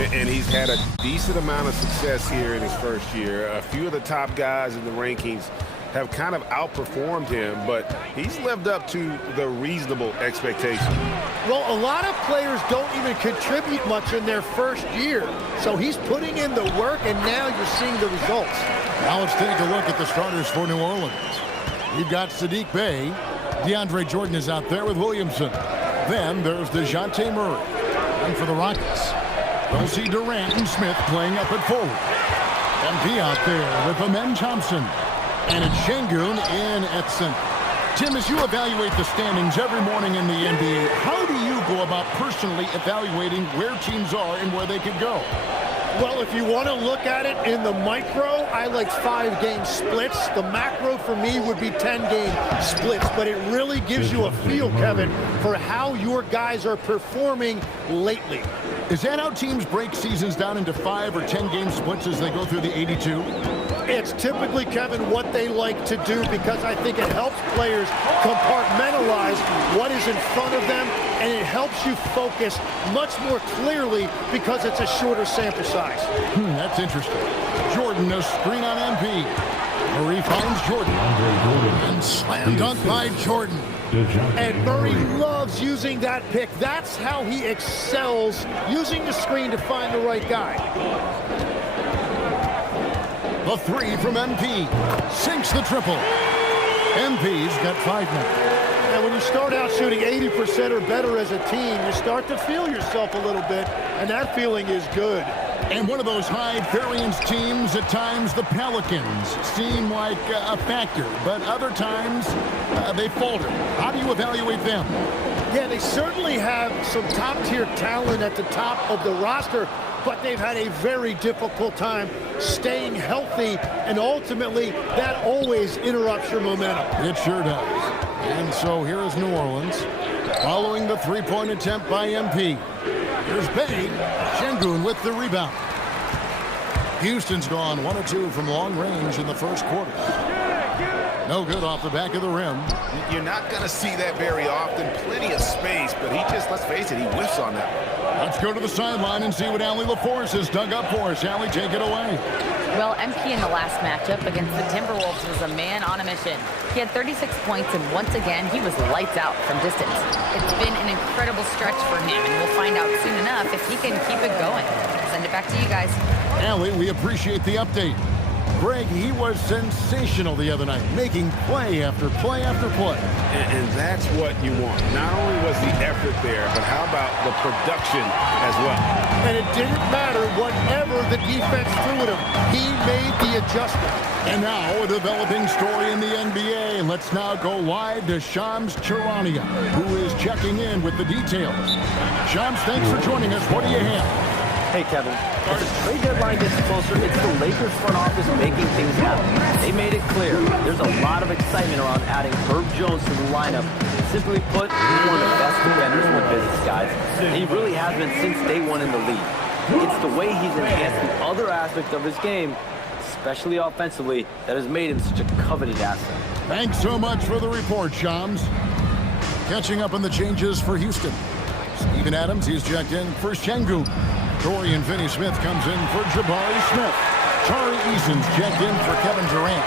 And he's had a decent amount of success here in his first year. A few of the top guys in the rankings have kind of outperformed him, but he's lived up to the reasonable expectation. Well, a lot of players don't even contribute much in their first year. So he's putting in the work, and now you're seeing the results. Now let's take a look at the starters for New Orleans. We've got Sadiq Bey. DeAndre Jordan is out there with Williamson. Then there's DeJounte Murray. And for the Rockets, we'll see Durant and Smith playing up at forward. MP out there with Amen Thompson. And it's Şengün in at center. Tim, as you evaluate the standings every morning in the NBA, how do you go about personally evaluating where teams are and where they could go? Well, if you want to look at it in the micro, I like 5-game splits. The macro for me would be 10-game splits, but it really gives you a feel, Kevin, for how your guys are performing lately. Is that how teams break seasons down into 5 or 10-game splits as they go through the 82? It's typically, Kevin, what they like to do because I think it helps players compartmentalize what is in front of them, and it helps you focus much more clearly because it's a shorter sample size. That's interesting. Jordan, a screen on MP. Murray finds Jordan. And slam dunk by Jordan. And Murray loves using that pick. That's how he excels, using the screen to find the right guy. The three from MP. Sinks the triple. MP's got 5 now. And when you start out shooting 80% or better as a team, you start to feel yourself a little bit, and that feeling is good. And one of those high variance teams, at times the Pelicans seem like a factor, but other times they falter. How do you evaluate them? Yeah, they certainly have some top-tier talent at the top of the roster, but they've had a very difficult time staying healthy, and ultimately that always interrupts your momentum. It sure does. And so here is New Orleans following the three-point attempt by MP. Here's Bey. Şengün with the rebound. Houston's gone 1 of 2 from long range in the first quarter. No good off the back of the rim. You're not going to see that very often. Plenty of space, but he just, let's face it, he whiffs on that. Let's go to the sideline and see what Allie LaForce has dug up for us. Allie, take it away. Well, MP in the last matchup against the Timberwolves was a man on a mission. He had 36 points, and once again, he was lights out from distance. It's been an incredible stretch for him, and we'll find out soon enough if he can keep it going. Send it back to you guys. Allie, we appreciate the update. Greg, he was sensational the other night, making play after play after play. And that's what you want. Not only was the effort there, but how about the production as well? And it didn't matter whatever the defense threw at him. He made the adjustment. And now a developing story in the NBA. Let's now go live to Shams Charania, who is checking in with the details. Shams, thanks for joining us. What do you have? Hey, Kevin. As the trade deadline gets closer, it's the Lakers front office making things happen. They made it clear there's a lot of excitement around adding Herb Jones to the lineup. Simply put, he's one of the best defenders in the business, guys. And he really has been since day one in the league. It's the way he's enhanced the other aspects of his game, especially offensively, that has made him such a coveted asset. Thanks so much for the report, Shams. Catching up on the changes for Houston. Steven Adams, he's checked in for Şengün. Dorian Finney-Smith comes in for Jabari Smith. Tari Eason's checked in for Kevin Durant.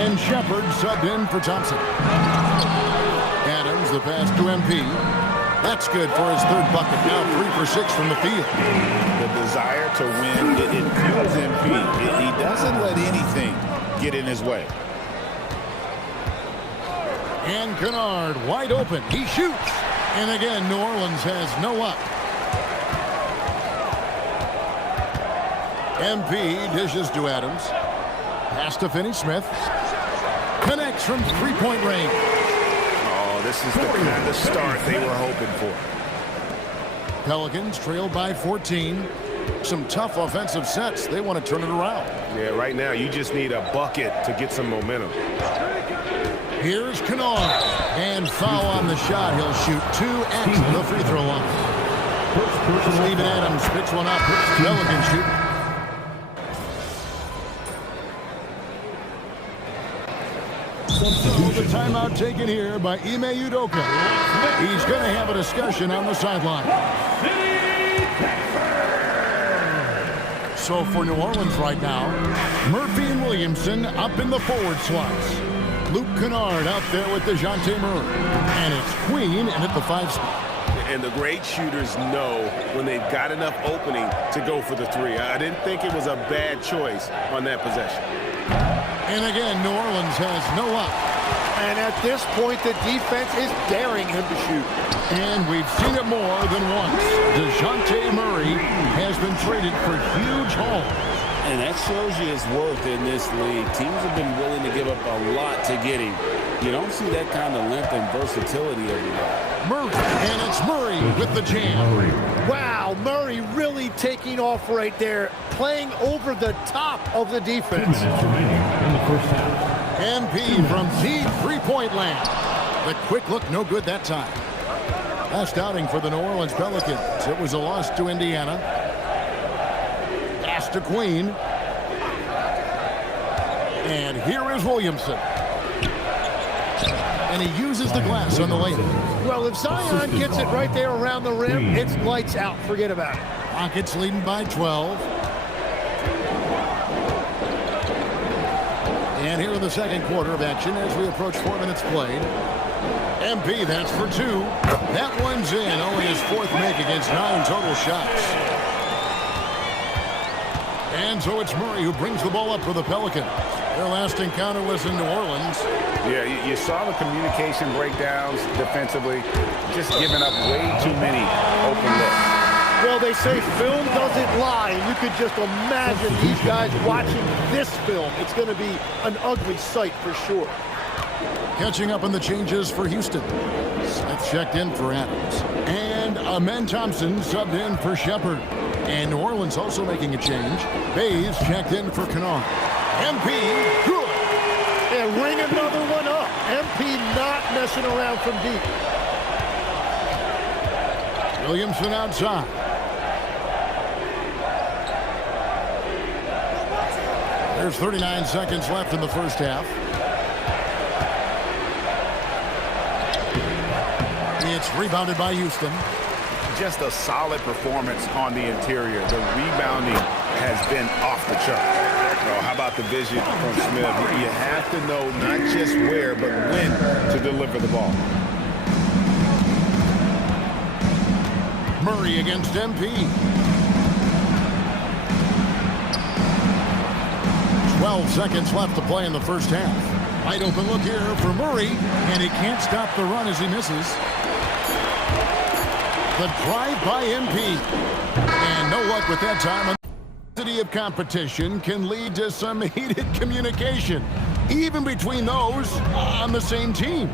And Shepard subbed in for Thompson. Adams, the pass to MP. That's good for his third bucket. Now 3 for 6 from the field. The desire to win, it fuels MP. He doesn't let anything get in his way. And Kennard wide open. He shoots. And again, New Orleans has no up. MP dishes to Adams. Pass to Finney-Smith. Connects from three-point range. Oh, this is the kind of start they were hoping for. Pelicans trail by 14. Some tough offensive sets. They want to turn it around. Yeah, right now you just need a bucket to get some momentum. Here's Kennard. And foul on the shot. He'll shoot 2 at the free throw line. Steven Adams picks one up. Pelicans shoot. The timeout taken here by Ime Udoka. He's going to have a discussion on the sideline. City Transfer. 5 So for New Orleans right now, Murphy and Williamson up in the forward slots. Luke Kennard out there with DeJounte Murray. And it's Queen in at the 5 spot. And the great shooters know when they've got enough opening to go for the 3. I didn't think it was a bad choice on that possession. And again, New Orleans has no luck. And at this point, the defense is daring him to shoot. And we've seen it more than once. DeJounte Murray has been traded for huge hauls. And that shows you his worth in this league. Teams have been willing to give up a lot to get him. You don't see that kind of length and versatility every day. Murray, and it's Murray with the jam. Wow, Murray really taking off right there, playing over the top of the defense. MP from deep three-point land. The quick look, no good that time. Last outing for the New Orleans Pelicans. It was a loss to Indiana. Pass to Queen. And here is Williamson. And he uses the glass on the layup. Well, if Zion gets it right there around the rim, it's lights out. Forget about it. Rockets leading by 12. And here in the second quarter of action as we approach 4 minutes played. MP, that's for 2. That one's in. Only his 4th make against 9 total shots. And so it's Murray who brings the ball up for the Pelicans. Their last encounter was in New Orleans. Yeah, you saw the communication breakdowns defensively, just giving up way too many open looks. Well, they say film doesn't lie. You could just imagine these guys watching this film. It's going to be an ugly sight for sure. Catching up on the changes for Houston. Smith checked in for Adams. And Amen Thompson subbed in for Shepard. And New Orleans also making a change. Bays checked in for Kennard. MP, good. And ring another one up. MP not messing around from deep. Williamson outside. There's 39 seconds left in the first half. It's rebounded by Houston. Just a solid performance on the interior. The rebounding has been off the chart. Oh, how about the vision from Smith? You have to know not just where, but when to deliver the ball. Murray against MP. 12 seconds left to play in the first half. Wide open look here for Murray, and he can't stop the run as he misses. The drive by MP. And no luck with that time. Intensity of competition can lead to some heated communication, even between those on the same team.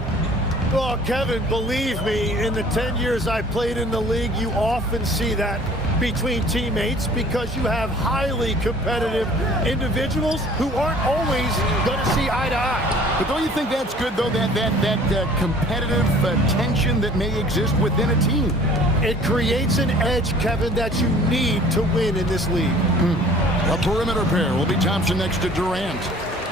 Oh, Kevin, believe me, in the 10 years I played in the league, you often see that between teammates because you have highly competitive individuals who aren't always going to see eye to eye. But don't you think that's good, though, that competitive tension that may exist within a team? It creates an edge, Kevin, that you need to win in this league. A perimeter pair will be Thompson next to Durant.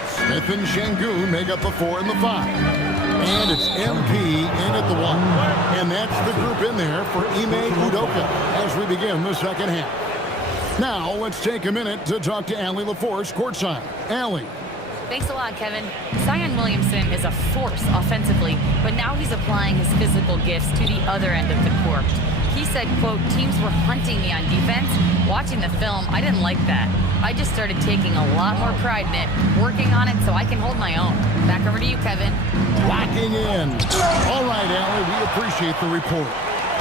Smith and Şengün make up the 4 and the 5. And it's MP in at the 1. And that's the group in there for Ime Udoka as we begin the second half. Now let's take a minute to talk to Allie LaForce courtside. Allie. Thanks a lot, Kevin. Zion Williamson is a force offensively, but now he's applying his physical gifts to the other end of the court. He said, quote, teams were hunting me on defense. Watching the film, I didn't like that. I just started taking a lot more pride in it, working on it so I can hold my own. Back over to you, Kevin. Locking in. All right, Allie, we appreciate the report.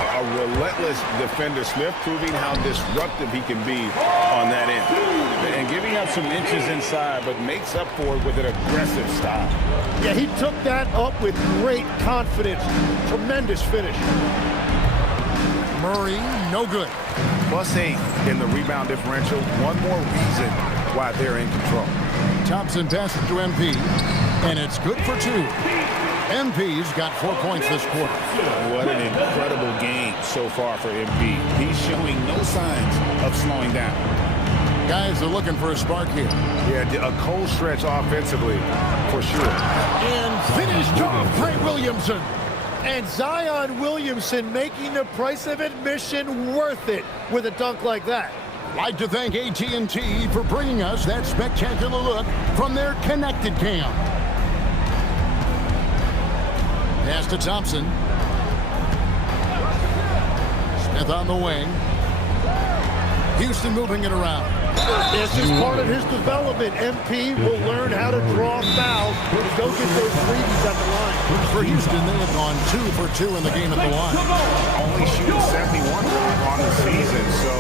A relentless defender, Smith proving how disruptive he can be on that end. And giving up some inches inside, but makes up for it with an aggressive style. Yeah, he took that up with great confidence. Tremendous finish. Murray, no good. +8 in the rebound differential. One more reason why they're in control. Thompson passes to MP, and it's good for 2. MP's got 4 points this quarter. What an incredible game so far for MP. He's showing no signs of slowing down. Guys are looking for a spark here. Yeah, a cold stretch offensively, for sure. And finished off Trey Williamson. And Zion Williamson making the price of admission worth it with a dunk like that. I'd like to thank AT&T for bringing us that spectacular look from their connected cam. Pass to Thompson. Smith on the wing. Houston moving it around. This is part of his development. MP will learn how to draw fouls and go get those freebies at the line. For Houston, they have gone 2 for 2 in the game at the line. Only shooting 71% on the season, so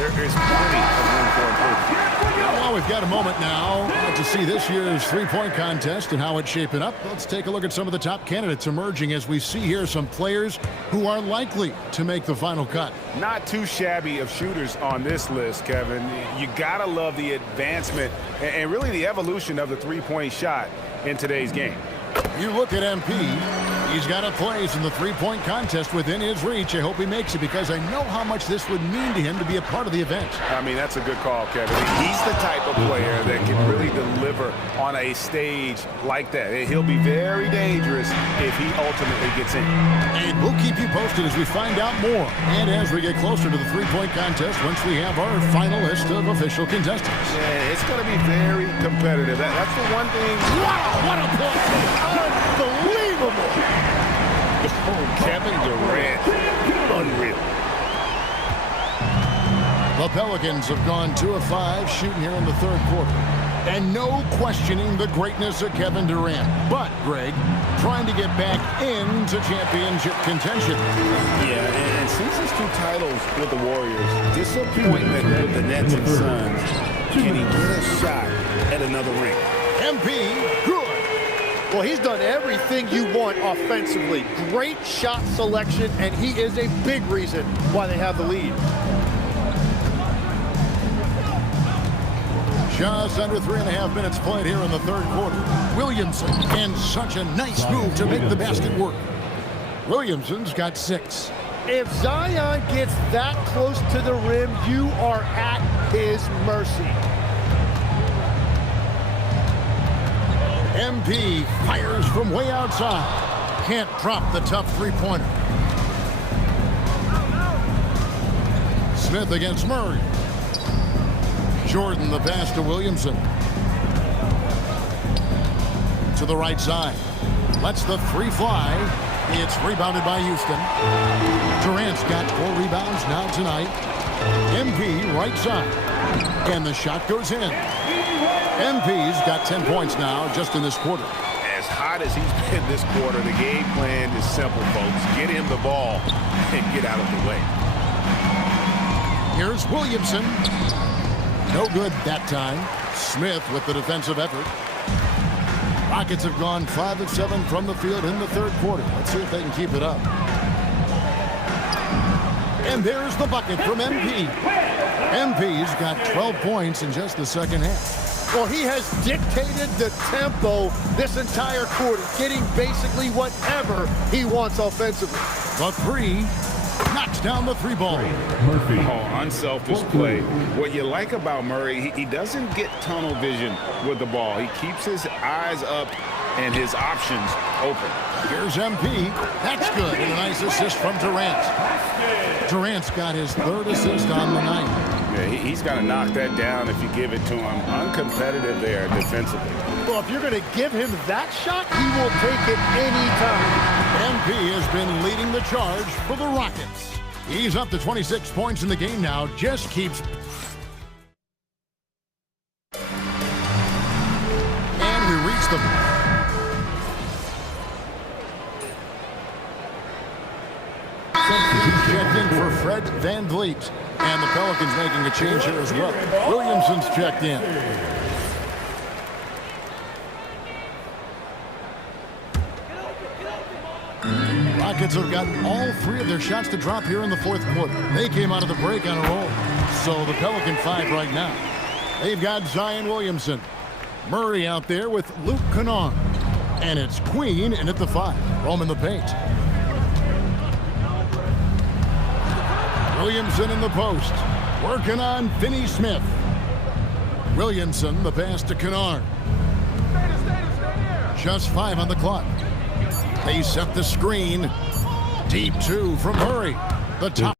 there is plenty of room for improvement. Well, we've got a moment now to see this year's three-point contest and how it's shaping up. Let's take a look at some of the top candidates emerging as we see here some players who are likely to make the final cut. Not too shabby of shooters on this list, Kevin. You gotta love the advancement and really the evolution of the three-point shot in today's game. You look at MP, he's got a place in the three-point contest within his reach. I hope he makes it because I know how much this would mean to him to be a part of the event. I mean, that's a good call, Kevin. He's the type of player that can really deliver on a stage like that. He'll be very dangerous if he ultimately gets in. And we'll keep you posted as we find out more and as we get closer to the three-point contest once we have our final list of official contestants. Yeah, it's going to be very competitive. That's the one thing. Wow, what a play! Unbelievable! Oh, Kevin Durant. Unreal. The Pelicans have gone 2 of 5 shooting here in the third quarter. And no questioning the greatness of Kevin Durant. But, Greg, trying to get back into championship contention. Yeah, and since his 2 titles with the Warriors, disappointment with the Nets and Suns, can he get a shot at another ring? MP, good. Well, he's done everything you want offensively. Great shot selection, and he is a big reason why they have the lead. Just under 3.5 minutes played here in the third quarter. Williamson, and such a nice move to make the basket work. Williamson's got 6. If Zion gets that close to the rim, you are at his mercy. MP fires from way outside. Can't drop the tough three-pointer. Smith against Murray. Jordan the pass to Williamson. To the right side. Lets the 3 fly. It's rebounded by Houston. Durant's got 4 rebounds now tonight. MP right side. And the shot goes in. MP's got 10 points now just in this quarter. As hot as he's been this quarter, the game plan is simple, folks. Get him the ball and get out of the way. Here's Williamson. No good that time. Smith with the defensive effort. Rockets have gone 5 of 7 from the field in the third quarter. Let's see if they can keep it up. And there's the bucket from MP. MP's got 12 points in just the second half. Well, he has dictated the tempo this entire quarter, getting basically whatever he wants offensively. The 3 knocks down the 3 ball. Murphy. Oh, unselfish play. What you like about Murray, he doesn't get tunnel vision with the ball. He keeps his eyes up and his options open. Here's MP. That's good. And a nice assist from Durant. Durant's got his 3rd assist on the night. Yeah, he's got to knock that down if you give it to him. Uncompetitive there defensively. Well, if you're going to give him that shot, he will take it anytime. MP has been leading the charge for the Rockets. He's up to 26 points in the game now. Just keeps... And we reach the... Checked in for Fred VanVleet. And the Pelicans making a change here as well. Williamson's checked in. Rockets have got all 3 of their shots to drop here in the fourth quarter. They came out of the break on a roll. So the Pelican 5 right now. They've got Zion Williamson. Murray out there with Luke Kennard. And it's Queen in at the 5. Roaming the paint. Williamson in the post. Working on Finney Smith. Williamson, the pass to Kennard. Just 5 on the clock. They set the screen. Deep 2 from Murray. The top.